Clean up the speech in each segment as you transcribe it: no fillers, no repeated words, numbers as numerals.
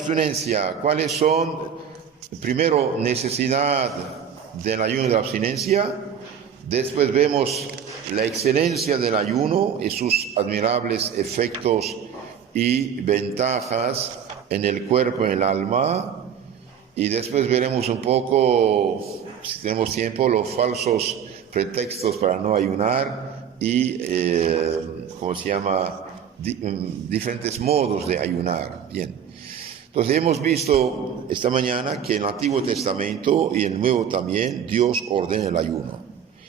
abstinencia, ¿cuáles son? Primero, necesidad del ayuno y de la abstinencia. Después vemos la excelencia del ayuno y sus admirables efectos y ventajas en el cuerpo y en el alma. Y después veremos un poco, si tenemos tiempo, los falsos pretextos para no ayunar y, diferentes modos de ayunar. Bien. Entonces hemos visto esta mañana que en el Antiguo Testamento y en el Nuevo también Dios ordena el ayuno.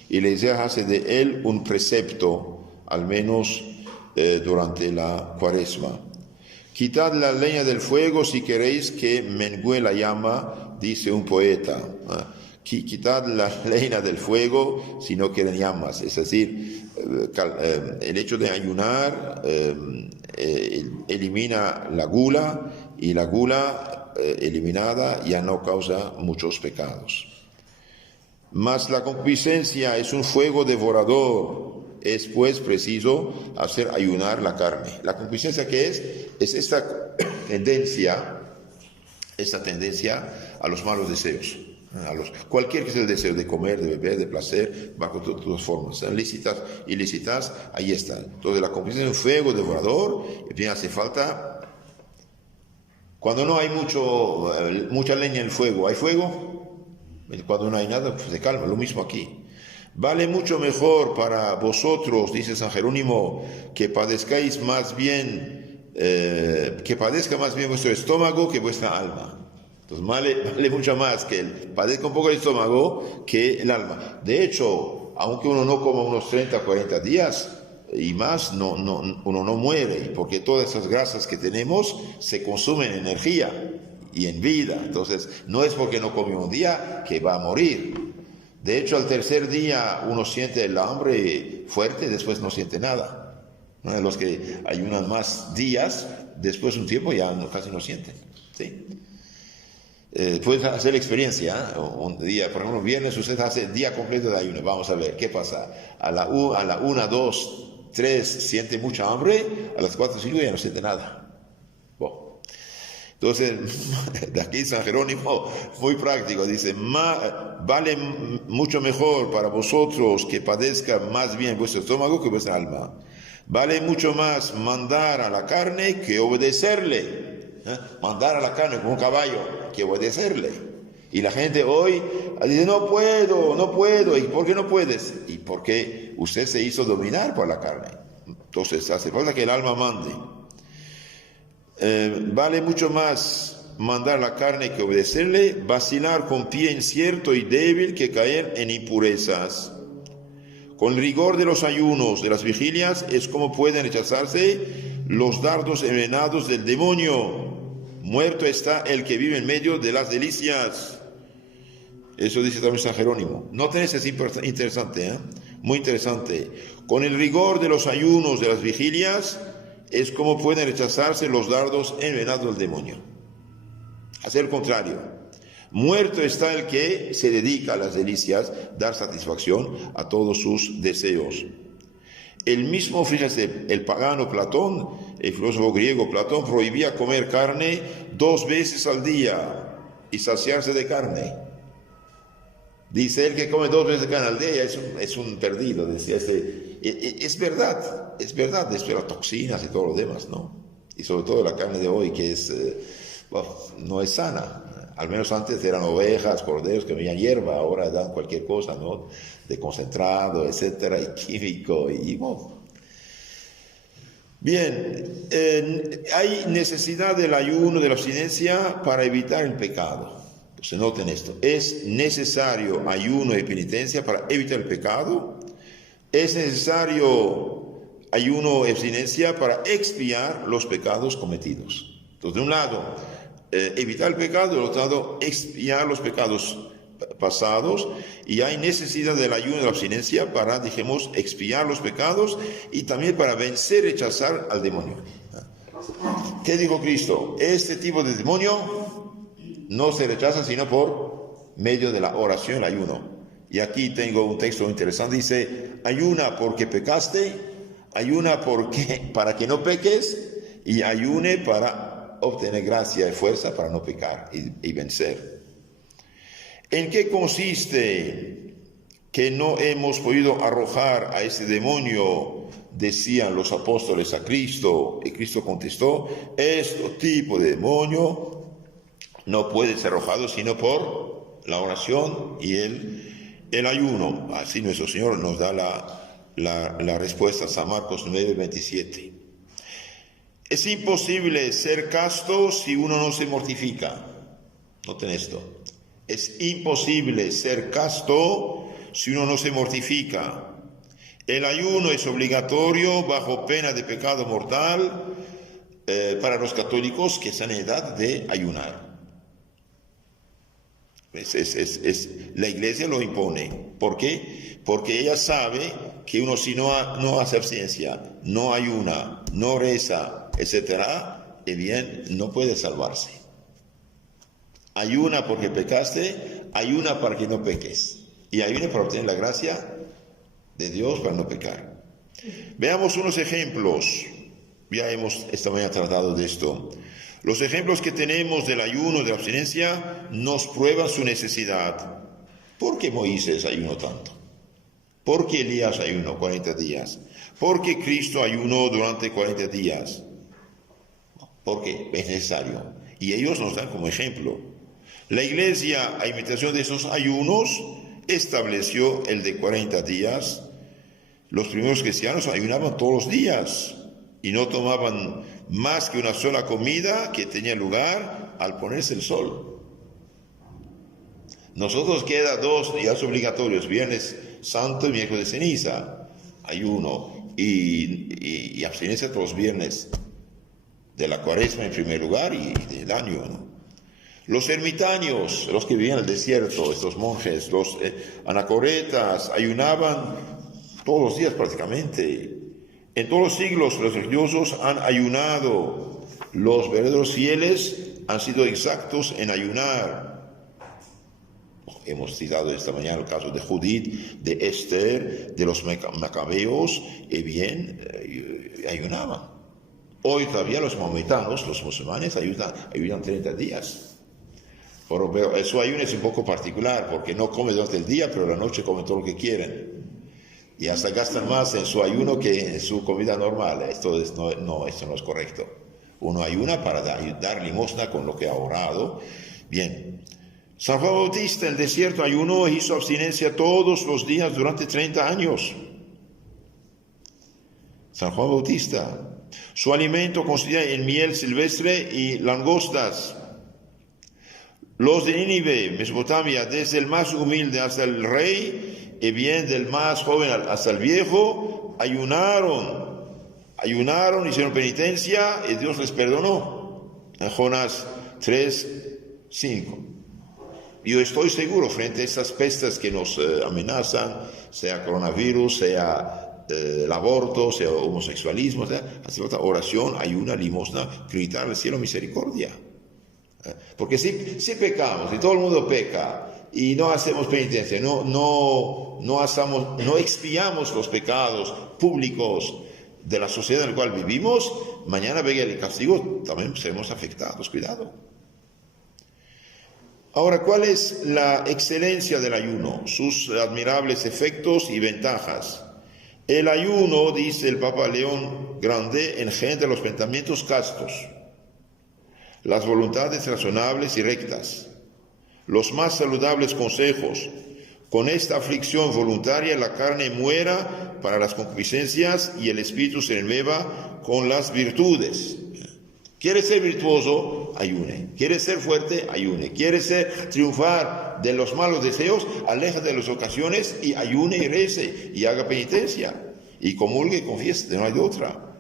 Y la Iglesia hace de él un precepto, al menos durante la Cuaresma. Quitad la leña del fuego si queréis que mengue la llama, dice un poeta. Quitad la leña del fuego si no quieren llamas. Es decir, el hecho de ayunar elimina la gula, y la gula eliminada ya no causa muchos pecados. Mas la concupiscencia es un fuego devorador. Es pues preciso hacer ayunar la carne. La concupiscencia, ¿qué es? Es esta tendencia a los malos deseos. Cualquier que sea el deseo de comer, de beber, de placer, bajo todas formas, sean lícitas, ilícitas, ahí está. Entonces la concupiscencia es un fuego devorador, y bien hace falta. Cuando no hay mucha leña en el fuego, ¿hay fuego? Cuando no hay nada, pues se calma, lo mismo aquí. Vale mucho mejor para vosotros, dice San Jerónimo, que padezcáis más bien, que padezca más bien vuestro estómago que vuestra alma. Entonces vale mucho más que padezca un poco el estómago que el alma. De hecho, aunque uno no coma unos 30, 40 días y más, uno no muere, porque todas esas grasas que tenemos se consumen en energía y en vida. Entonces, no es porque no come un día que va a morir. De hecho, al tercer día uno siente el hambre fuerte, después no siente nada. Los que ayunan más días, después de un tiempo ya casi no sienten. ¿Sí? Puedes hacer la experiencia, un día, por ejemplo, viernes usted hace el día completo de ayuno. Vamos a ver, ¿qué pasa? A la 1, 2, 3 siente mucha hambre, a las 4, 5 ya no siente nada. Entonces, de aquí San Jerónimo, muy práctico, dice, vale mucho mejor para vosotros que padezca más bien vuestro estómago que vuestra alma. Vale mucho más mandar a la carne que obedecerle. Mandar a la carne como un caballo que obedecerle. Y la gente hoy dice, no puedo. ¿Y por qué no puedes? Y porque usted se hizo dominar por la carne. Entonces, hace falta que el alma mande. Vale mucho más mandar la carne que obedecerle, vacilar con pie incierto y débil que caer en impurezas. Con el rigor de los ayunos, de las vigilias, es como pueden rechazarse los dardos envenenados del demonio. Muerto está el que vive en medio de las delicias. Eso dice también San Jerónimo. Noten, es interesante, muy interesante. Con el rigor de los ayunos, de las vigilias, es como pueden rechazarse los dardos envenenados del demonio. Hacer el contrario. Muerto está el que se dedica a las delicias, dar satisfacción a todos sus deseos. El mismo, fíjense, el pagano Platón, el filósofo griego Platón, prohibía comer carne 2 veces al día y saciarse de carne. Dice él que come 2 veces de carne al día, es un perdido, decía es verdad, después las toxinas y todo lo demás, ¿no? Y sobre todo la carne de hoy, que no es sana. Al menos antes eran ovejas, corderos que comían hierba, ahora dan cualquier cosa, ¿no? De concentrado, etcétera, y químico, y bueno. Bien, hay necesidad del ayuno, de la abstinencia para evitar el pecado. Entonces noten esto, es necesario ayuno y penitencia para evitar el pecado. Es necesario ayuno y abstinencia para expiar los pecados cometidos. Entonces, de un lado, evitar el pecado, de otro lado, expiar los pecados pasados, y hay necesidad del ayuno y de la abstinencia para, dijimos, expiar los pecados y también para vencer, rechazar al demonio. ¿Qué dijo Cristo? Este tipo de demonio no se rechaza sino por medio de la oración, el ayuno. Y aquí tengo un texto interesante, dice, ayuna porque pecaste, ayuna para que no peques, y ayune para obtener gracia y fuerza para no pecar y vencer. ¿En qué consiste que no hemos podido arrojar a ese demonio? Decían los apóstoles a Cristo, y Cristo contestó: este tipo de demonio no puede ser arrojado sino por la oración y el ayuno. Así nuestro Señor nos da la respuesta, San Marcos 9:27. Es imposible ser casto si uno no se mortifica. Noten esto. Es imposible ser casto si uno no se mortifica. El ayuno es obligatorio bajo pena de pecado mortal para los católicos que están en edad de ayunar. La Iglesia lo impone. ¿Por qué? Porque ella sabe que uno, si no hace abstinencia, no ayuna, no reza, etcétera, bien, no puede salvarse. Ayuna porque pecaste, ayuna para que no peques, y ayuna para obtener la gracia de Dios para no pecar. Veamos unos ejemplos. Ya hemos esta mañana tratado de esto. Los ejemplos que tenemos del ayuno, de la abstinencia, nos prueban su necesidad. ¿Por qué Moisés ayunó tanto? ¿Por qué Elías ayunó 40 días? ¿Por qué Cristo ayunó durante 40 días? Porque es necesario. Y ellos nos dan como ejemplo. La Iglesia, a imitación de esos ayunos, estableció el de 40 días. Los primeros cristianos ayunaban todos los días y no tomaban más que una sola comida que tenía lugar al ponerse el sol. Nosotros queda 2 días obligatorios: Viernes Santo y miércoles de ceniza, ayuno y abstinencia todos los viernes de la Cuaresma en primer lugar y del año, ¿no? Los ermitaños, los que vivían en el desierto, estos monjes, los anacoretas, ayunaban todos los días prácticamente. En todos los siglos los religiosos han ayunado. Los verdaderos fieles han sido exactos en ayunar. Hemos citado esta mañana el caso de Judith, de Esther, de los macabeos, ayunaban. Hoy todavía los maometanos, los musulmanes, ayunan 30 días. Pero su ayuno es un poco particular, porque no come durante el día, pero la noche come todo lo que quieren. Y hasta gastan más en su ayuno que en su comida normal. Esto no es correcto. Uno ayuna para dar limosna con lo que ha ahorrado. Bien. San Juan Bautista en el desierto ayunó e hizo abstinencia todos los días durante 30 años. San Juan Bautista. Su alimento consistía en miel silvestre y langostas. Los de Nínive, Mesopotamia, desde el más humilde hasta el rey, y bien del más joven hasta el viejo, ayunaron, hicieron penitencia y Dios les perdonó. En Jonás 3:5. Yo estoy seguro, frente a estas pestes que nos amenazan, sea coronavirus, sea el aborto, sea homosexualismo, hace falta oración, ayuna, limosna, gritar al cielo misericordia. Porque si pecamos, y todo el mundo peca, y no hacemos penitencia, no expiamos los pecados públicos de la sociedad en la cual vivimos, mañana venga el castigo, también seremos afectados. Cuidado. Ahora, ¿cuál es la excelencia del ayuno? Sus admirables efectos y ventajas. El ayuno, dice el Papa León Grande, engendra los pensamientos castos, las voluntades razonables y rectas, los más saludables consejos. Con esta aflicción voluntaria la carne muera para las concupiscencias y el espíritu se renueva con las virtudes. ¿Quiere ser virtuoso? Ayune. ¿Quiere ser fuerte? Ayune. ¿Quiere triunfar de los malos deseos? Aleja de las ocasiones y ayune y rece y haga penitencia y comulgue y confiese, no hay de otra.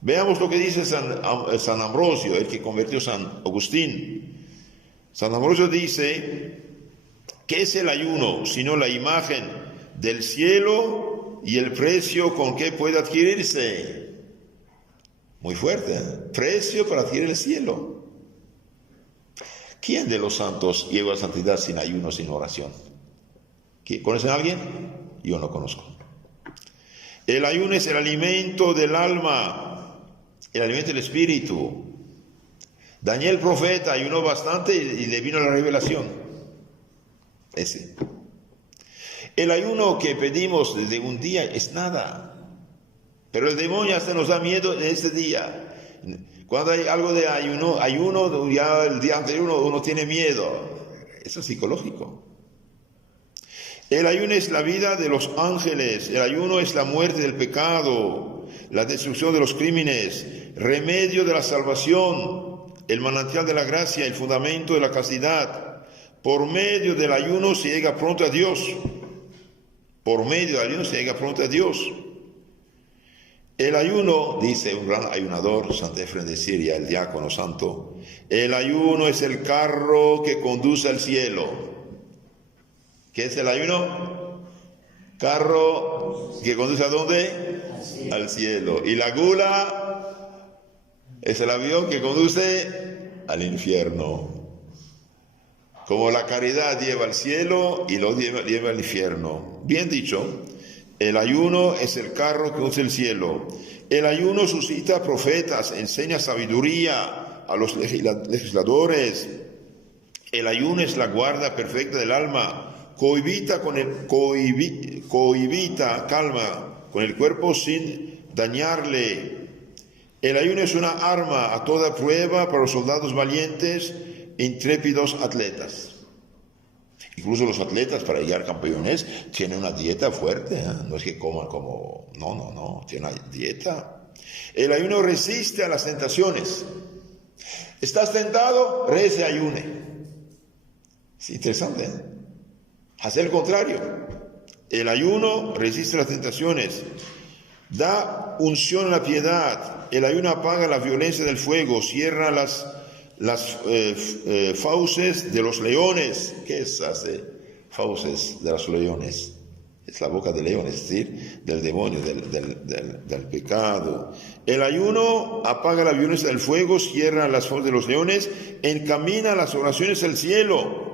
Veamos lo que dice San Ambrosio, el que convirtió a San Agustín. San Ambrosio dice: ¿qué es el ayuno sino la imagen del cielo y el precio con que puede adquirirse? Muy fuerte, ¿eh? Precio para adquirir el cielo. ¿Quién de los santos llegó a la santidad sin ayuno, sin oración? ¿Conocen a alguien? Yo no conozco. El ayuno es el alimento del alma, el alimento del espíritu. Daniel profeta ayunó bastante y le vino la revelación. Ese. El ayuno que pedimos de un día es nada. Pero el demonio hasta nos da miedo en este día. Cuando hay algo de ayuno, ya el día anterior uno tiene miedo. Eso es psicológico. El ayuno es la vida de los ángeles. El ayuno es la muerte del pecado, la destrucción de los crímenes, remedio de la salvación, el manantial de la gracia, el fundamento de la castidad. Por medio del ayuno se llega pronto a Dios. Por medio del ayuno se llega pronto a Dios. El ayuno, dice un gran ayunador, Santo Efrén de Siria, el diácono santo, el ayuno es el carro que conduce al cielo. ¿Qué es el ayuno? Carro que conduce ¿a dónde? Al cielo. Y la gula es el avión que conduce al infierno. Como la caridad lleva al cielo y lo lleva al infierno. Bien dicho. El ayuno es el carro que conduce al cielo. El ayuno suscita profetas, enseña sabiduría a los legisladores. El ayuno es la guarda perfecta del alma. Cohibita, calma, con el cuerpo sin dañarle. El ayuno es una arma a toda prueba para los soldados valientes e intrépidos atletas. Incluso los atletas para llegar campeones tienen una dieta fuerte, ¿eh? No es que coman como... No, tienen una dieta. El ayuno resiste a las tentaciones. ¿Estás tentado? Reza y ayune. Es interesante, ¿eh? Hacer el contrario. El ayuno resiste a las tentaciones. Da unción a la piedad. El ayuno apaga la violencia del fuego, cierra las fauces de los leones. ¿Qué es hace fauces de los leones? Es la boca del león, es decir, del demonio, del pecado. El ayuno apaga la violencia del fuego, cierra las fauces de los leones, encamina las oraciones al cielo.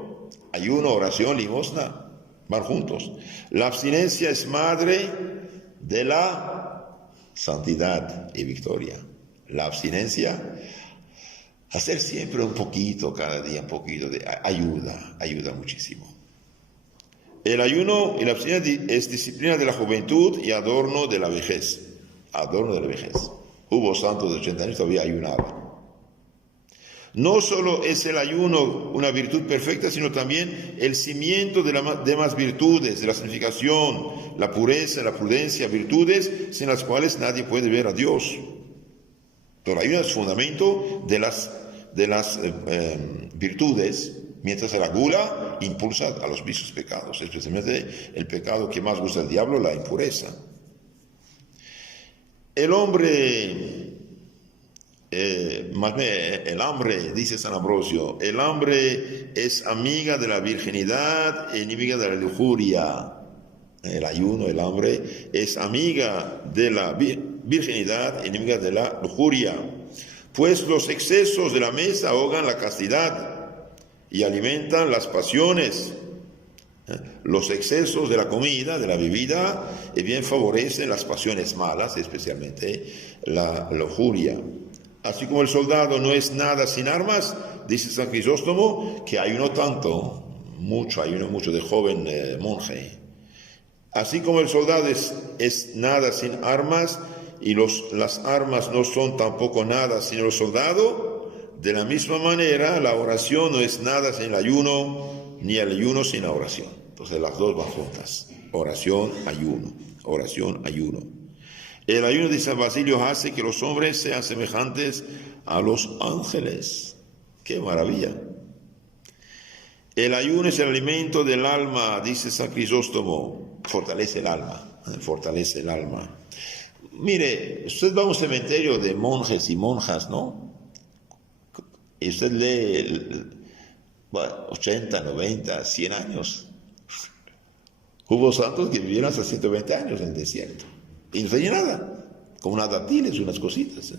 Ayuno, oración, limosna, van juntos. La abstinencia es madre de la santidad y victoria. La abstinencia, hacer siempre un poquito, cada día un poquito, ayuda muchísimo. El ayuno y la abstinencia es disciplina de la juventud y adorno de la vejez. Adorno de la vejez. Hubo santos de 80 años todavía ayunaban. No solo es el ayuno una virtud perfecta, sino también el cimiento de las demás virtudes, de la santificación, la pureza, la prudencia, virtudes sin las cuales nadie puede ver a Dios. Pero el ayuno es fundamento de las virtudes, mientras la gula impulsa a los vicios pecados, especialmente el pecado que más gusta al diablo, la impureza. El hambre, dice San Ambrosio, el hambre es amiga de la virginidad, enemiga de la lujuria. El ayuno, el hambre, es amiga de la virginidad, enemiga de la lujuria. Pues los excesos de la mesa ahogan la castidad y alimentan las pasiones. Los excesos de la comida, de la bebida, bien favorecen las pasiones malas, especialmente la lujuria. Así como el soldado no es nada sin armas, dice San Crisóstomo, que ayuno mucho de joven monje. Así como el soldado es nada sin armas, y las armas no son tampoco nada sin el soldado, de la misma manera la oración no es nada sin el ayuno, ni el ayuno sin la oración. Entonces las dos van juntas, oración, ayuno. El ayuno de San Basilio hace que los hombres sean semejantes a los ángeles. ¡Qué maravilla! El ayuno es el alimento del alma, dice San Crisóstomo, fortalece el alma. Mire, usted va a un cementerio de monjes y monjas, ¿no? Y usted lee 80, 90, 100 años. Hubo santos que vivieron hasta 120 años en el desierto. Y no tenía nada, como unas dátiles, unas cositas.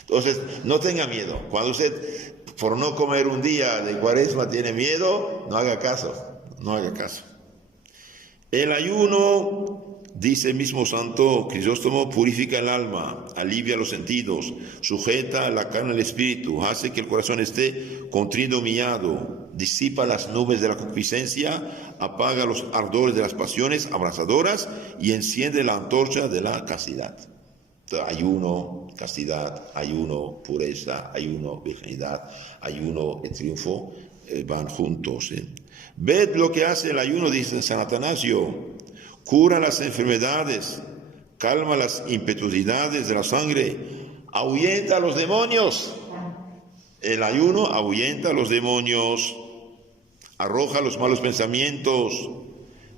Entonces, no tenga miedo. Cuando usted, por no comer un día de Cuaresma, tiene miedo, no haga caso. El ayuno dice el mismo santo Crisóstomo, purifica el alma, alivia los sentidos, sujeta la carne al espíritu, hace que el corazón esté contrito, humillado, disipa las nubes de la concupiscencia, apaga los ardores de las pasiones abrasadoras y enciende la antorcha de la castidad. Ayuno, castidad, ayuno, pureza, ayuno, virginidad, ayuno y triunfo van juntos. Ved lo que hace el ayuno, dice San Atanasio: cura las enfermedades, calma las impetuosidades de la sangre, ahuyenta a los demonios. El ayuno ahuyenta a los demonios, arroja los malos pensamientos,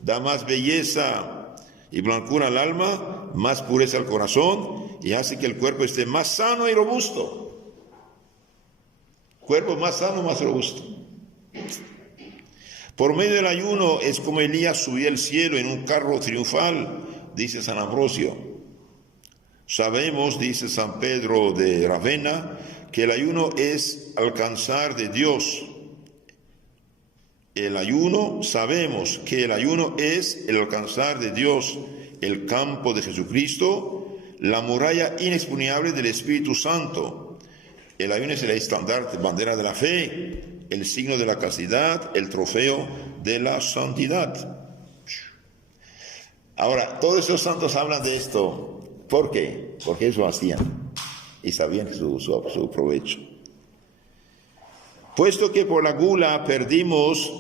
da más belleza y blancura al alma, más pureza al corazón, y hace que el cuerpo esté más sano y robusto. Cuerpo más sano, más robusto. Por medio del ayuno es como Elías subía al cielo en un carro triunfal, dice San Ambrosio. Sabemos, dice San Pedro de Ravenna, que el ayuno es alcanzar de Dios. Sabemos que el ayuno es el alcanzar de Dios, el campo de Jesucristo, la muralla inexpugnable del Espíritu Santo. El ayuno es el estandarte, bandera de la fe, el signo de la castidad, el trofeo de la santidad. Ahora, todos esos santos hablan de esto. ¿Por qué? Porque eso hacían y sabían su provecho. Puesto que por la gula perdimos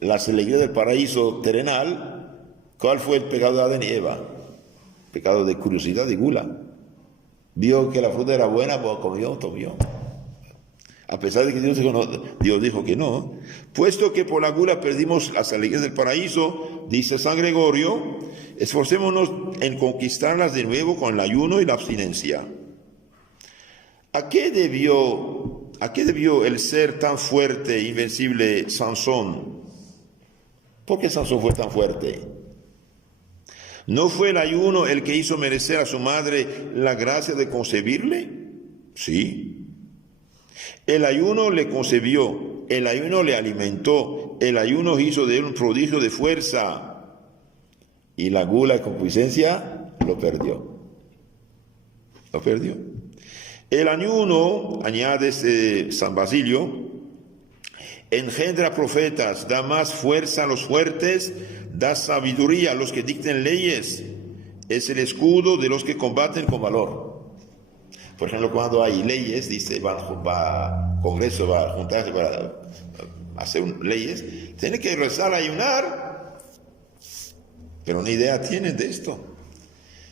las alegrías del paraíso terrenal, ¿cuál fue el pecado de Adán y Eva? Pecado de curiosidad y gula. Vio que la fruta era buena, pues comió. A pesar de que Dios dijo que no. Puesto que por la gula perdimos las alegrías del paraíso, dice San Gregorio, esforcémonos en conquistarlas de nuevo con el ayuno y la abstinencia. ¿A qué debió el ser tan fuerte e invencible Sansón? ¿Por qué Sansón fue tan fuerte? ¿No fue el ayuno el que hizo merecer a su madre la gracia de concebirle? Sí. El ayuno le concebió, el ayuno le alimentó, el ayuno hizo de él un prodigio de fuerza, y la gula y concupiscencia lo perdió. El ayuno, añade San Basilio, engendra profetas, da más fuerza a los fuertes, da sabiduría a los que dicten leyes, es el escudo de los que combaten con valor. Por ejemplo, cuando hay leyes, dice, Congreso va a juntarse para hacer leyes, tiene que rezar, ayunar, pero ni idea tienen de esto.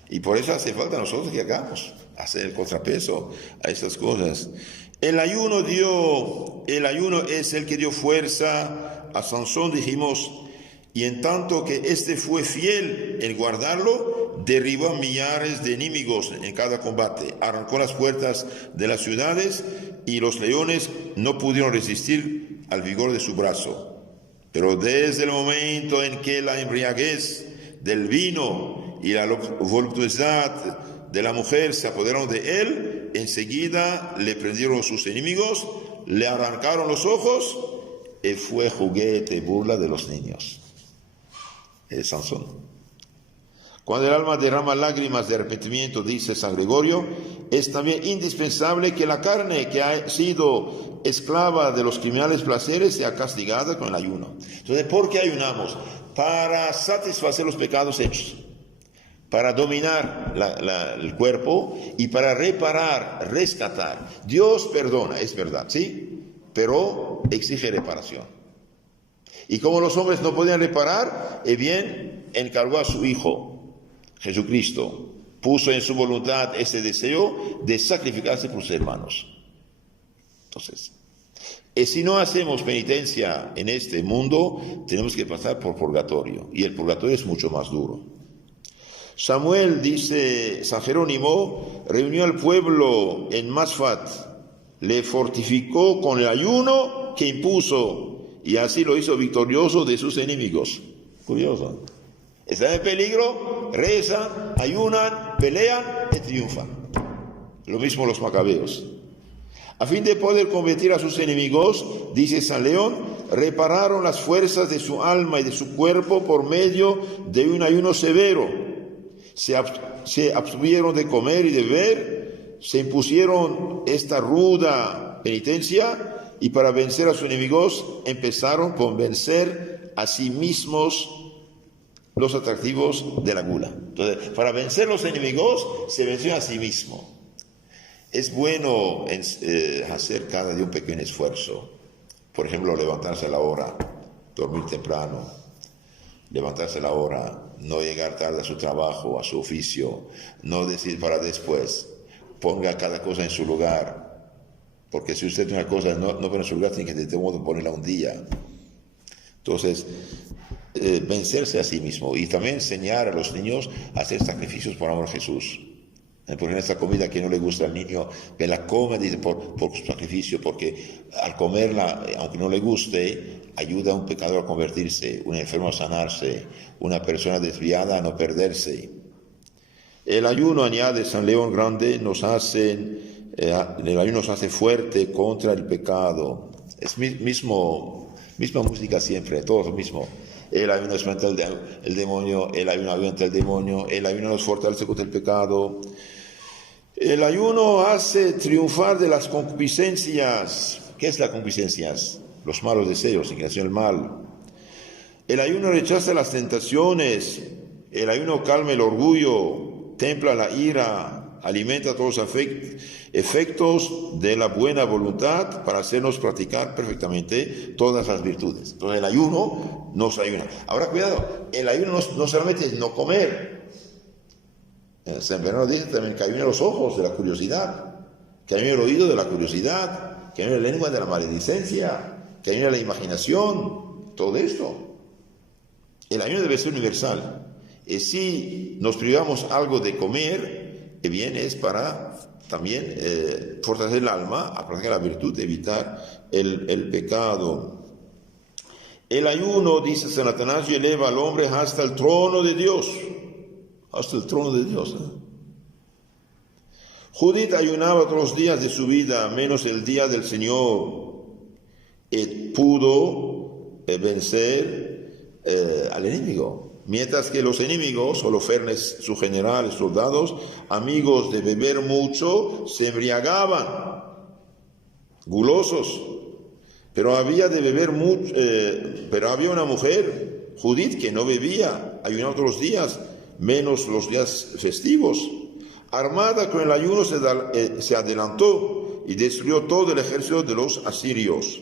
Y por eso hace falta a nosotros que hagamos, hacer el contrapeso a estas cosas. El ayuno es el que dio fuerza a Sansón, dijimos, y en tanto que éste fue fiel en guardarlo, derribó a millares de enemigos en cada combate, arrancó las puertas de las ciudades y los leones no pudieron resistir al vigor de su brazo. Pero desde el momento en que la embriaguez del vino y la voluptuosidad de la mujer se apoderaron de él, enseguida le prendieron sus enemigos, le arrancaron los ojos y fue juguete y burla de los niños. Sansón. Cuando el alma derrama lágrimas de arrepentimiento, dice San Gregorio, es también indispensable que la carne que ha sido esclava de los criminales placeres sea castigada con el ayuno. Entonces, ¿por qué ayunamos? Para satisfacer los pecados hechos, para dominar el cuerpo y para reparar, rescatar. Dios perdona, es verdad, ¿sí? Pero exige reparación. Y como los hombres no podían reparar, bien encargó a su Hijo, Jesucristo, puso en su voluntad ese deseo de sacrificarse por sus hermanos. Entonces, si no hacemos penitencia en este mundo, tenemos que pasar por purgatorio, y el purgatorio es mucho más duro. Samuel, dice San Jerónimo, reunió al pueblo en Masfat, le fortificó con el ayuno que impuso, y así lo hizo victorioso de sus enemigos. Curioso. Están en peligro, rezan, ayunan, pelean y triunfan. Lo mismo los macabeos. A fin de poder combatir a sus enemigos, dice San León, repararon las fuerzas de su alma y de su cuerpo por medio de un ayuno severo. se abstuvieron de comer y de beber, se impusieron esta ruda penitencia y para vencer a sus enemigos empezaron por vencer a sí mismos los atractivos de la gula. Entonces, para vencer los enemigos se venció a sí mismo. Es bueno hacer cada día un pequeño esfuerzo. Por ejemplo, levantarse a la hora, dormir temprano, levantarse a la hora, no llegar tarde a su trabajo, a su oficio, no decir para después. Ponga cada cosa en su lugar, porque si usted tiene una cosa no pone en su lugar, tiene que de este modo ponerla un día. Entonces, vencerse a sí mismo y también enseñar a los niños a hacer sacrificios por amor a Jesús. Por esta comida que no le gusta al niño, que la come dice, por su sacrificio, porque al comerla, aunque no le guste, ayuda a un pecador a convertirse, un enfermo a sanarse, una persona desviada a no perderse. El ayuno, añade San León Grande, el ayuno nos hace fuerte contra el pecado. Es misma música siempre, todo lo mismo. El ayuno espanta el demonio, el ayuno avienta el demonio, el ayuno nos fortalece contra el pecado. El ayuno hace triunfar de las concupiscencias. ¿Qué es las concupiscencias? Los malos deseos, inclinación al mal. El ayuno rechaza las tentaciones. El ayuno calma el orgullo, templa la ira, alimenta todos los efectos de la buena voluntad para hacernos practicar perfectamente todas las virtudes. Entonces el ayuno nos ayuna. Ahora cuidado, el ayuno no solamente es no comer. San Bernardo dice también que ayuna los ojos de la curiosidad, que ayuna el oído de la curiosidad, que ayuna la lengua de la maledicencia, que ayuna la imaginación, todo esto. El ayuno debe ser universal. Y si nos privamos algo de comer, bien es para también fortalecer el alma, a practicar la virtud, evitar el pecado. El ayuno, dice San Atanasio, eleva al hombre hasta el trono de Dios. Hasta el trono de Dios. Judith ayunaba todos los días de su vida, menos el día del Señor, y pudo vencer al enemigo. Mientras que los enemigos, Holofernes, su general, soldados, amigos de beber mucho, se embriagaban, gulosos. Pero había de beber mucho, pero había una mujer, Judith, que no bebía, ayunaba todos los días, menos los días festivos. Armada con el ayuno se adelantó y destruyó todo el ejército de los asirios.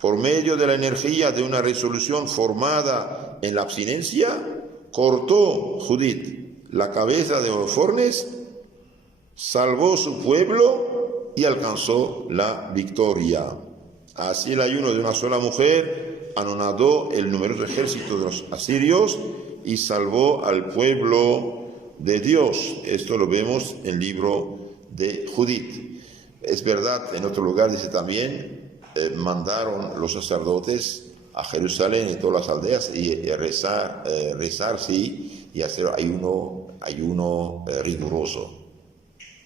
Por medio de la energía de una resolución formada en la abstinencia, cortó Judith la cabeza de Holofernes, salvó su pueblo y alcanzó la victoria. Así el ayuno de una sola mujer anonadó el numeroso ejército de los asirios y salvó al pueblo de Dios. Esto lo vemos en el libro de Judith. Es verdad, en otro lugar dice también, mandaron los sacerdotes a Jerusalén y todas las aldeas y rezar sí, y hacer ayuno riguroso.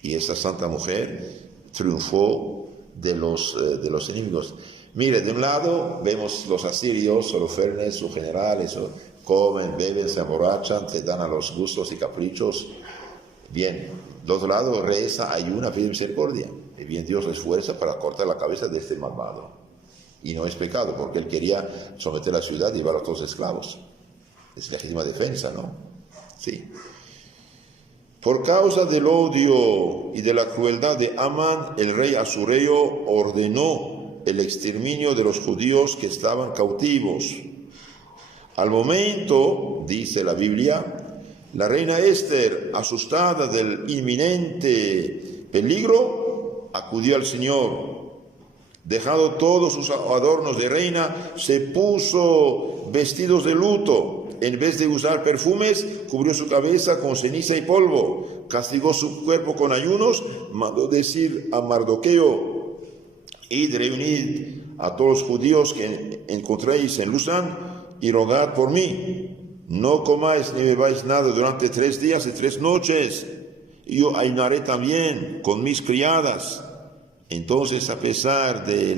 Y esa santa mujer triunfó de los enemigos. Mire, de un lado vemos los asirios, Holofernes, sus generales, comen, beben, se emborrachan, se dan a los gustos y caprichos. Bien, de otro lado reza, ayuna, pide misericordia. Y bien, Dios les fuerza para cortar la cabeza de este malvado. Y no es pecado, porque él quería someter a la ciudad y llevar a todos los esclavos. Es legítima defensa, ¿no? Sí. Por causa del odio y de la crueldad de Amán, el rey asureo ordenó el exterminio de los judíos que estaban cautivos. Al momento, dice la Biblia, la reina Esther, asustada del inminente peligro, acudió al Señor. Dejado todos sus adornos de reina, se puso vestidos de luto. En vez de usar perfumes, cubrió su cabeza con ceniza y polvo. Castigó su cuerpo con ayunos. Mandó decir a Mardoqueo: id, reunid a todos los judíos que encontréis en Luzán y rogad por mí. No comáis ni bebáis nada durante 3 días y 3 noches. Yo ayunaré también con mis criadas. Entonces, a pesar de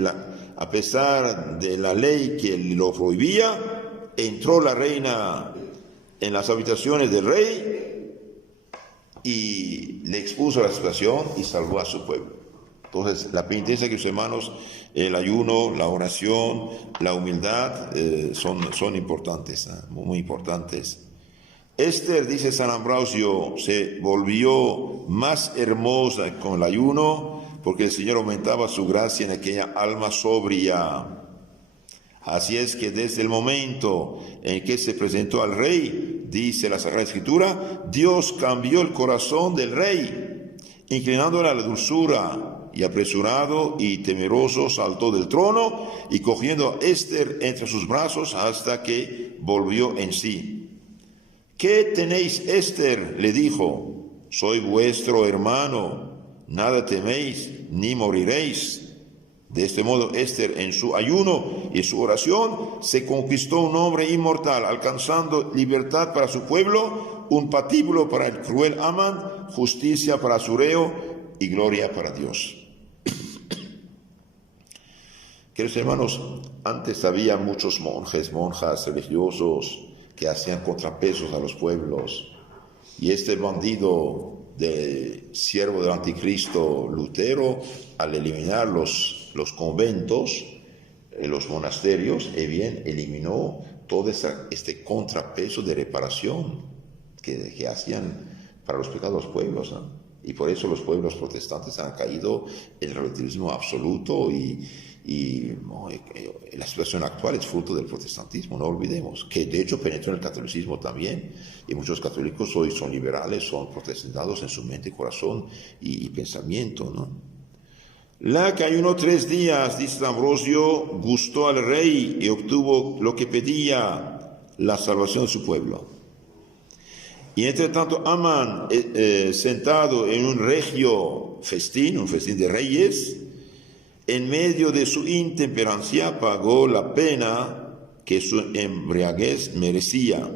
la ley que lo prohibía, entró la reina en las habitaciones del rey y le expuso a la situación y salvó a su pueblo. Entonces, la penitencia, que los hermanos, el ayuno, la oración, la humildad, son importantes, muy importantes. Esther, dice San Ambrosio, se volvió más hermosa con el ayuno porque el Señor aumentaba su gracia en aquella alma sobria. Así es que desde el momento en que se presentó al rey, dice la Sagrada Escritura, Dios cambió el corazón del rey, inclinándole a la dulzura, y apresurado y temeroso saltó del trono y cogiendo a Esther entre sus brazos hasta que volvió en sí. ¿Qué tenéis, Esther?, le dijo. Soy vuestro hermano, nada teméis ni moriréis. De este modo, Esther, en su ayuno y su oración, se conquistó un hombre inmortal, alcanzando libertad para su pueblo, un patíbulo para el cruel Amán, justicia para su reo y gloria para Dios. Queridos hermanos, antes había muchos monjes, monjas, religiosos que hacían contrapesos a los pueblos. Y este bandido siervo del anticristo Lutero, al eliminar los conventos, los monasterios, bien, eliminó todo este contrapeso de reparación que hacían para los pecados de los pueblos, ¿no? Y por eso los pueblos protestantes han caído en el relativismo absoluto y la situación actual es fruto del protestantismo, no olvidemos, que de hecho penetró en el catolicismo también, y muchos católicos hoy son liberales, son protestantados en su mente, corazón y pensamiento, ¿no? La que ayunó 3 días, dice Ambrosio, gustó al rey y obtuvo lo que pedía, la salvación de su pueblo. Y entre tanto Amán, sentado en un regio festín, un festín de reyes, en medio de su intemperancia pagó la pena que su embriaguez merecía.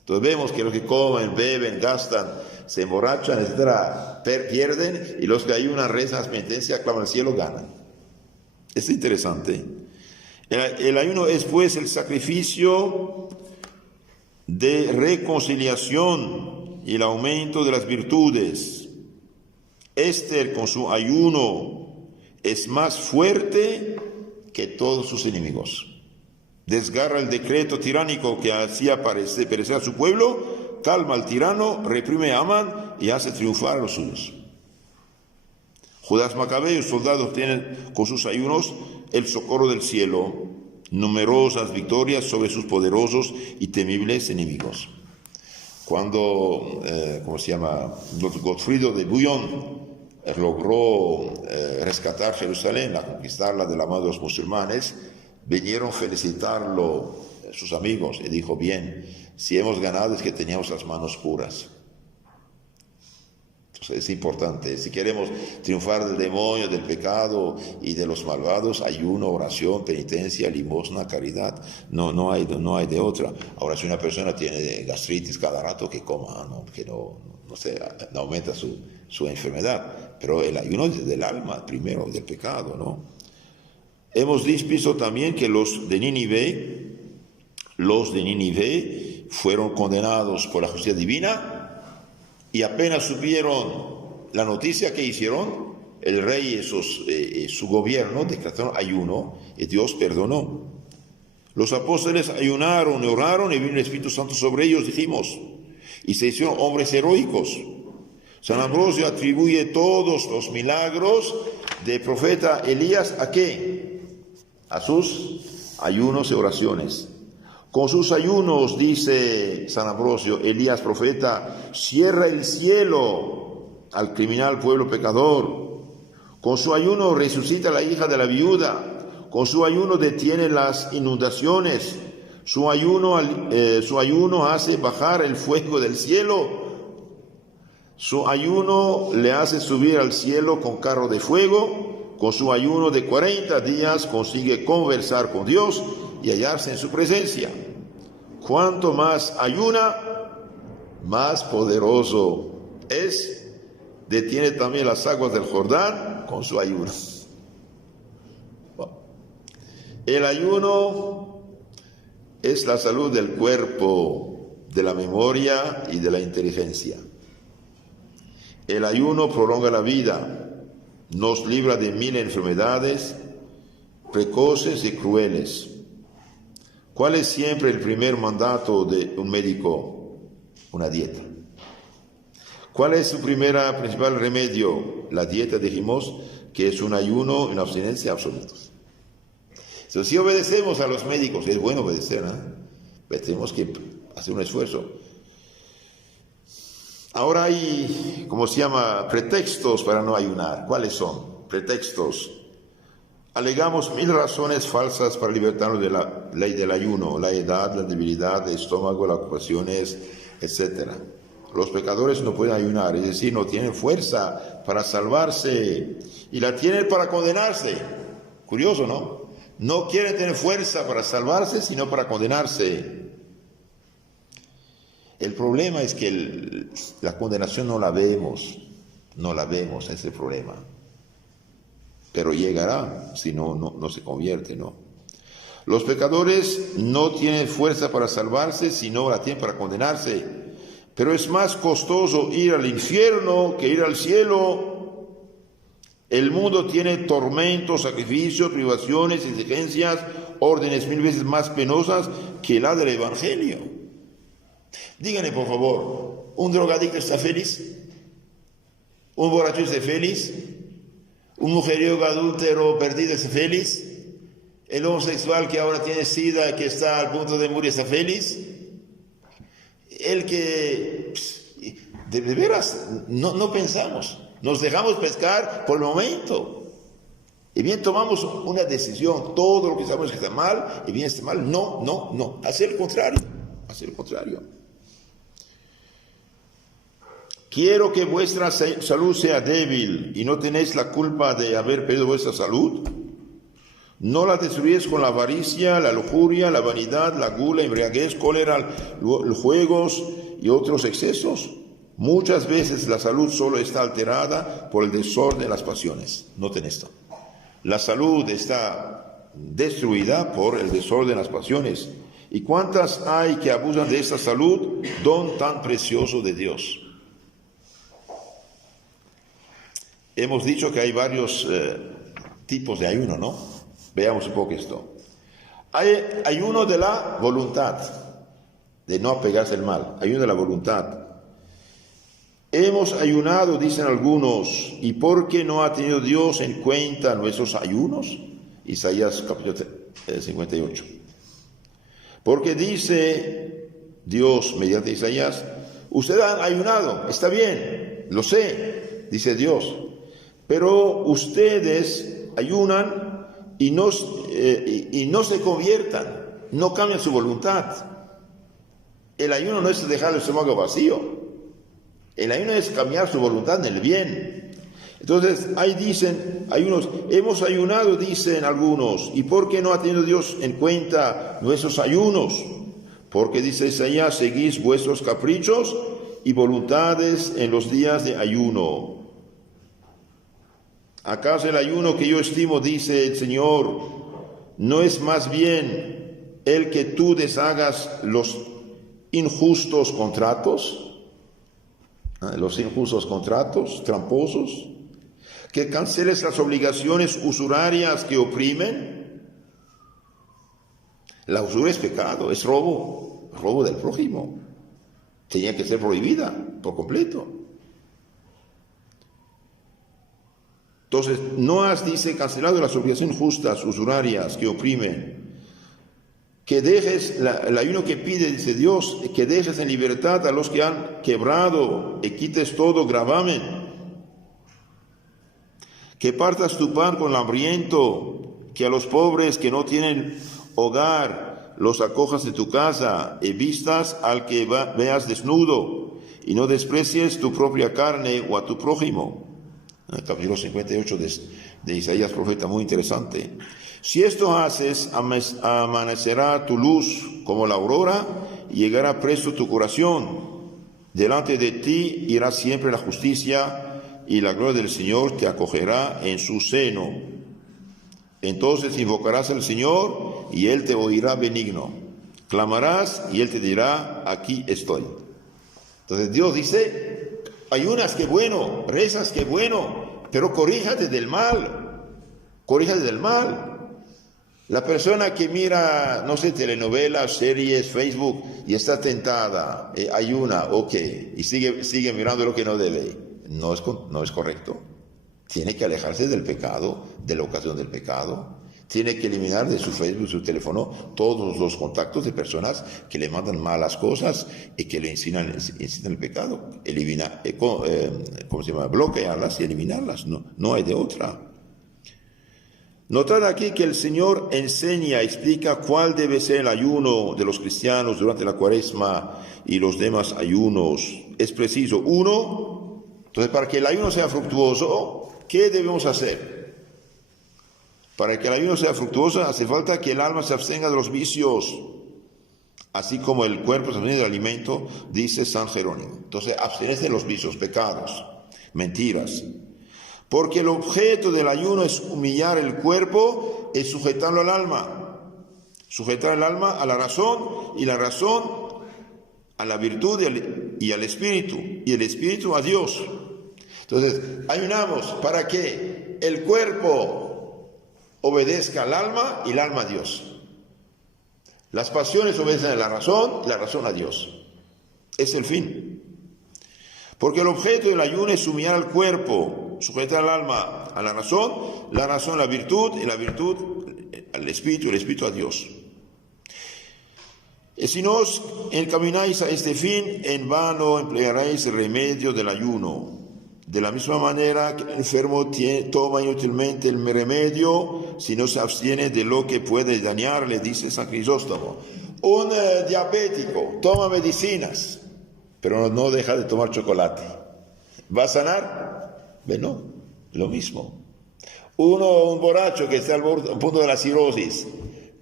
Entonces vemos que los que comen, beben, gastan, se emborrachan, etcétera, pierden, y los que ayunan, rezan las penitencias, claman al cielo, ganan. Es interesante. El ayuno es pues el sacrificio de reconciliación y el aumento de las virtudes. Esther, con su ayuno, es más fuerte que todos sus enemigos. Desgarra el decreto tiránico que hacía perecer a su pueblo, calma al tirano, reprime a Amán y hace triunfar a los suyos. Judas Macabeo y sus soldados tienen con sus ayunos el socorro del cielo, numerosas victorias sobre sus poderosos y temibles enemigos. Cuando, Godfrido de Bouillon logró rescatar Jerusalén, conquistarla de la mano de los musulmanes, vinieron a felicitarlo sus amigos y dijo, bien, si hemos ganado es que teníamos las manos puras. Entonces es importante, si queremos triunfar del demonio, del pecado y de los malvados, ayuno, oración, penitencia, limosna, caridad, no hay de otra. Ahora, si una persona tiene gastritis cada rato, que coma, que no aumenta su enfermedad, pero el ayuno es del alma primero, del pecado, ¿no? Hemos visto también que los de Nínive fueron condenados por la justicia divina, y apenas supieron la noticia, que hicieron, el rey y su gobierno decretaron ayuno, y Dios perdonó. Los apóstoles ayunaron y oraron, y vino el Espíritu Santo sobre ellos, dijimos, y se hicieron hombres heroicos. San Ambrosio atribuye todos los milagros del profeta Elías ¿a qué? A sus ayunos y oraciones. Con sus ayunos, dice San Ambrosio, Elías profeta cierra el cielo al criminal pueblo pecador. Con su ayuno resucita a la hija de la viuda. Con su ayuno detiene las inundaciones. Su ayuno hace bajar el fuego del cielo. Su ayuno le hace subir al cielo con carro de fuego. Con su ayuno de 40 días consigue conversar con Dios y hallarse en su presencia. Cuanto más ayuna, más poderoso es. Detiene también las aguas del Jordán con su ayuno. El ayuno es la salud del cuerpo, de la memoria y de la inteligencia. El ayuno prolonga la vida, nos libra de 1000 enfermedades precoces y crueles. ¿Cuál es siempre el primer mandato de un médico? Una dieta. ¿Cuál es su principal remedio? La dieta, dijimos, que es un ayuno y una abstinencia absolutos. Entonces, si obedecemos a los médicos, es bueno obedecer, pero tenemos que hacer un esfuerzo. Ahora hay, ¿cómo se llama?, pretextos para no ayunar. ¿Cuáles son? Pretextos. Alegamos 1000 razones falsas para libertarnos de la ley del ayuno, la edad, la debilidad del estómago, las ocupaciones, etc. Los pecadores no pueden ayunar, es decir, no tienen fuerza para salvarse y la tienen para condenarse. Curioso, ¿no? No quieren tener fuerza para salvarse, sino para condenarse. El problema es que la condenación no la vemos, ese es el problema. Pero llegará si no se convierte, ¿no? Los pecadores no tienen fuerza para salvarse, sino la tienen para condenarse. Pero es más costoso ir al infierno que ir al cielo. El mundo tiene tormentos, sacrificios, privaciones, exigencias, órdenes 1000 veces más penosas que la del Evangelio. Díganme, por favor, ¿un drogadicto está feliz? ¿Un borracho está feliz? ¿Un mujeriego adúltero perdido está feliz? ¿El homosexual que ahora tiene sida, que está al punto de morir, está feliz? El que, de veras, no pensamos, nos dejamos pescar por el momento. Y bien tomamos una decisión, todo lo que sabemos que está mal, y bien está mal, no, hacer el contrario. Quiero que vuestra salud sea débil y no tenéis la culpa de haber perdido vuestra salud. No la destruyáis con la avaricia, la lujuria, la vanidad, la gula, embriaguez, cólera, juegos y otros excesos. Muchas veces la salud solo está alterada por el desorden de las pasiones. Noten esto. La salud está destruida por el desorden de las pasiones. ¿Y cuántas hay que abusan de esta salud, don tan precioso de Dios? Hemos dicho que hay varios tipos de ayuno, ¿no? Veamos un poco esto. Hay ayuno de la voluntad, de no apegarse al mal, ayuno de la voluntad. Hemos ayunado, dicen algunos, ¿y por qué no ha tenido Dios en cuenta nuestros ayunos? Isaías capítulo 58. Porque dice Dios mediante Isaías, ustedes han ayunado, está bien, lo sé, dice Dios, pero ustedes ayunan y no se conviertan, no cambian su voluntad. El ayuno no es dejar el estómago vacío, el ayuno es cambiar su voluntad en el bien. Entonces, ahí dicen, hemos ayunado, dicen algunos, ¿y por qué no ha tenido Dios en cuenta nuestros ayunos? Porque dice Isaías, seguís vuestros caprichos y voluntades en los días de ayuno. ¿Acaso el ayuno que yo estimo, dice el Señor, no es más bien el que tú deshagas los injustos contratos? Los injustos contratos, tramposos, que canceles las obligaciones usurarias que oprimen. La usura es pecado, es robo del prójimo. Tenía que ser prohibida por completo. Entonces, no has, dice, cancelado las obligaciones justas, usurarias que oprimen. Que dejes, el ayuno que pide, dice Dios, que dejes en libertad a los que han quebrado y quites todo gravamen. Que partas tu pan con el hambriento, que a los pobres que no tienen hogar los acojas de tu casa y vistas al que veas desnudo y no desprecies tu propia carne o a tu prójimo. En el capítulo 58 de Isaías, profeta, muy interesante. Si esto haces, amanecerá tu luz como la aurora y llegará presto tu curación. Delante de ti irá siempre la justicia y la gloria del Señor te acogerá en su seno. Entonces invocarás al Señor y Él te oirá benigno. Clamarás y Él te dirá, aquí estoy. Entonces Dios dice, ayunas, qué bueno, rezas, qué bueno, pero corríjate del mal, corríjate del mal. La persona que mira, no sé, telenovelas, series, Facebook, y está tentada, ayuna, ok, y sigue mirando lo que no debe, no es correcto. Tiene que alejarse del pecado, de la ocasión del pecado. Tiene que eliminar de su Facebook, su teléfono, todos los contactos de personas que le mandan malas cosas y que le incitan el pecado. Bloquearlas y eliminarlas. No hay de otra. Notad aquí que el Señor enseña, explica cuál debe ser el ayuno de los cristianos durante la Cuaresma y los demás ayunos. Es preciso. Uno, entonces para que el ayuno sea fructuoso, ¿qué debemos hacer? Para que el ayuno sea fructuoso hace falta que el alma se abstenga de los vicios, así como el cuerpo se abstiene del alimento, dice San Jerónimo. Entonces, abstenerse de los vicios, pecados, mentiras. Porque el objeto del ayuno es humillar el cuerpo y sujetarlo al alma. Sujetar el alma a la razón y la razón a la virtud y al espíritu, y el espíritu a Dios. Entonces, ayunamos para que el cuerpo obedezca al alma y el alma a Dios. Las pasiones obedecen a la razón a Dios. Es el fin. Porque el objeto del ayuno es humillar al cuerpo, sujetar al alma a la razón a la virtud y la virtud al espíritu y el espíritu a Dios. Y si no os encamináis a este fin, en vano emplearéis el remedio del ayuno. De la misma manera que el enfermo toma inútilmente el remedio si no se abstiene de lo que puede dañarle, dice San Crisóstomo. Un diabético toma medicinas, pero no deja de tomar chocolate. ¿Va a sanar? Bueno, lo mismo. Un borracho que está al punto de la cirrosis,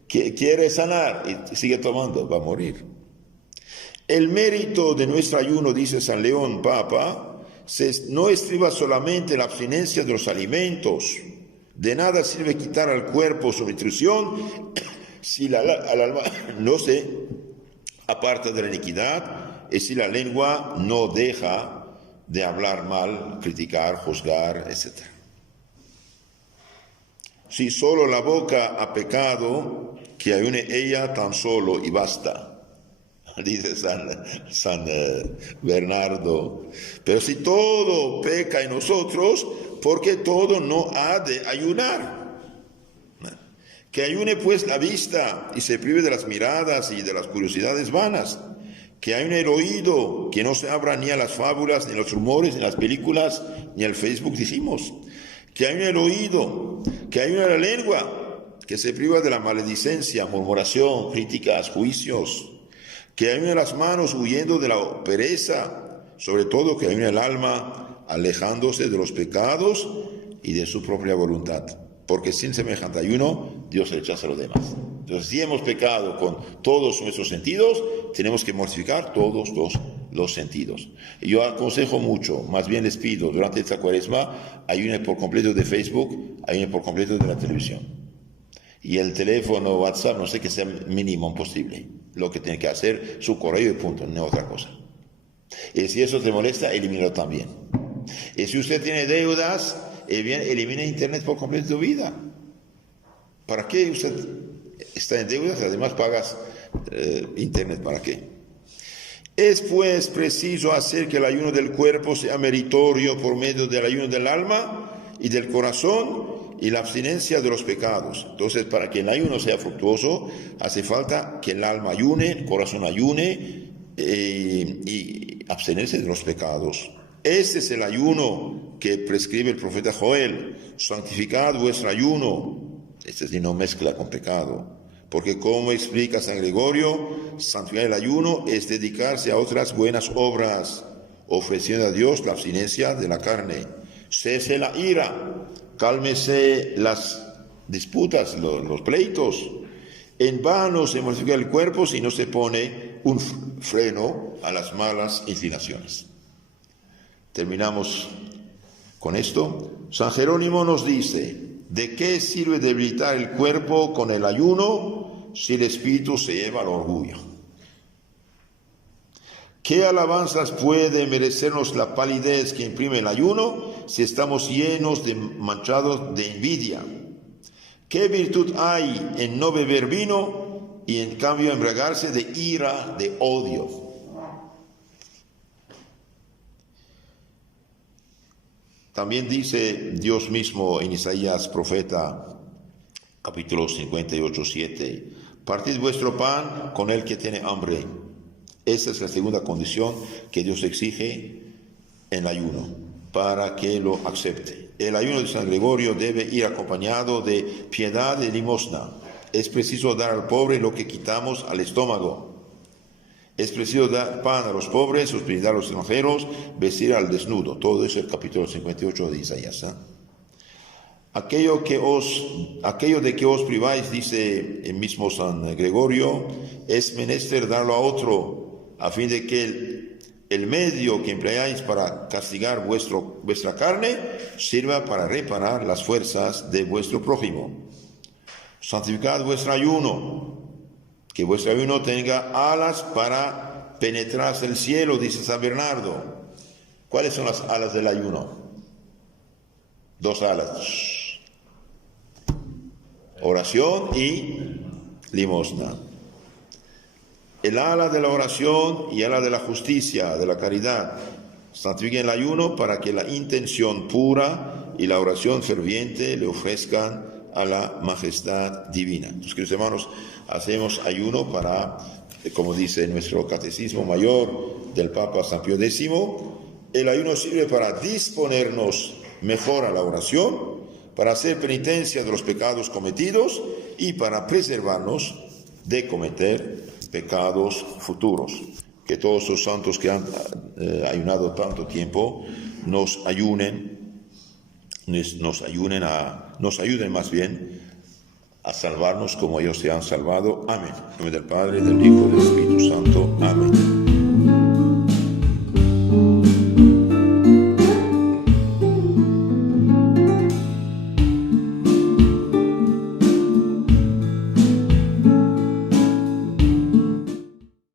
que quiere sanar y sigue tomando, va a morir. El mérito de nuestro ayuno, dice San León Papa, no estriba solamente en la abstinencia de los alimentos. De nada sirve quitar al cuerpo su nutrición si al alma no se aparta de la iniquidad y si la lengua no deja de hablar mal, criticar, juzgar, etc. Si solo la boca ha pecado, que ayune ella tan solo y basta. Dice San Bernardo. Pero si todo peca en nosotros, porque todo no ha de ayunar. Que ayune pues la vista y se prive de las miradas y de las curiosidades vanas. Que ayune el oído, que no se abra ni a las fábulas, ni a los rumores, ni a las películas, ni al Facebook, dijimos. Que ayune el oído, que ayune la lengua, que se priva de la maledicencia, murmuración, críticas, juicios. Que ayune las manos huyendo de la pereza, sobre todo que ayune el alma alejándose de los pecados y de su propia voluntad, porque sin semejante ayuno Dios rechaza a los demás. Entonces, si hemos pecado con todos nuestros sentidos, tenemos que mortificar todos los sentidos. Y yo aconsejo mucho, más bien les pido, durante esta Cuaresma, ayune por completo de Facebook, ayune por completo de la televisión. Y el teléfono, WhatsApp, no sé, que sea mínimo posible. Lo que tiene que hacer, su correo y punto, no otra cosa. Y si eso te molesta, elimínalo también. Y si usted tiene deudas, bien, elimine Internet por completo de tu vida. ¿Para qué usted está en deudas? Además pagas Internet, ¿para qué? Es pues preciso hacer que el ayuno del cuerpo sea meritorio por medio del ayuno del alma y del corazón y la abstinencia de los pecados. Entonces, para que el ayuno sea fructuoso, hace falta que el alma ayune, el corazón ayune y abstenerse de los pecados. Este es el ayuno que prescribe el profeta Joel. Santificad vuestro ayuno. Este sí no mezcla con pecado. Porque como explica San Gregorio, santificar el ayuno es dedicarse a otras buenas obras, ofreciendo a Dios la abstinencia de la carne. Cese la ira, cálmese las disputas, los pleitos. En vano se mortifica el cuerpo si no se pone un freno a las malas inclinaciones. Terminamos con esto. San Jerónimo nos dice: ¿de qué sirve debilitar el cuerpo con el ayuno si el espíritu se lleva al orgullo? ¿Qué alabanzas puede merecernos la palidez que imprime el ayuno si estamos llenos de manchados de envidia? ¿Qué virtud hay en no beber vino y en cambio embriagarse de ira, de odio? También dice Dios mismo en Isaías, profeta, capítulo 58, 7, partid vuestro pan con el que tiene hambre. Esta es la segunda condición que Dios exige en el ayuno, para que lo acepte. El ayuno de San Gregorio debe ir acompañado de piedad y limosna. Es preciso dar al pobre lo que quitamos al estómago. Es preciso dar pan a los pobres, hospitalidad a los extranjeros, vestir al desnudo. Todo eso es el capítulo 58 de Isaías. Aquello de que os priváis, dice el mismo San Gregorio, es menester darlo a otro, a fin de que el medio que empleáis para castigar vuestra carne sirva para reparar las fuerzas de vuestro prójimo. Santificad vuestro ayuno, que vuestro ayuno tenga alas para penetrar el cielo, dice San Bernardo. ¿Cuáles son las alas del ayuno? 2 alas. Oración y limosna. El ala de la oración y el ala de la justicia, de la caridad, santifiquen el ayuno para que la intención pura y la oración ferviente le ofrezcan a la majestad divina. Entonces, queridos hermanos, hacemos ayuno para, como dice nuestro catecismo mayor del Papa San Pío X, el ayuno sirve para disponernos mejor a la oración, para hacer penitencia de los pecados cometidos y para preservarnos de cometer pecados futuros. Que todos los santos que han ayunado tanto tiempo nos ayuden más bien a salvarnos como ellos se han salvado. Amén. En nombre del Padre, del Hijo y del Espíritu Santo. Amén.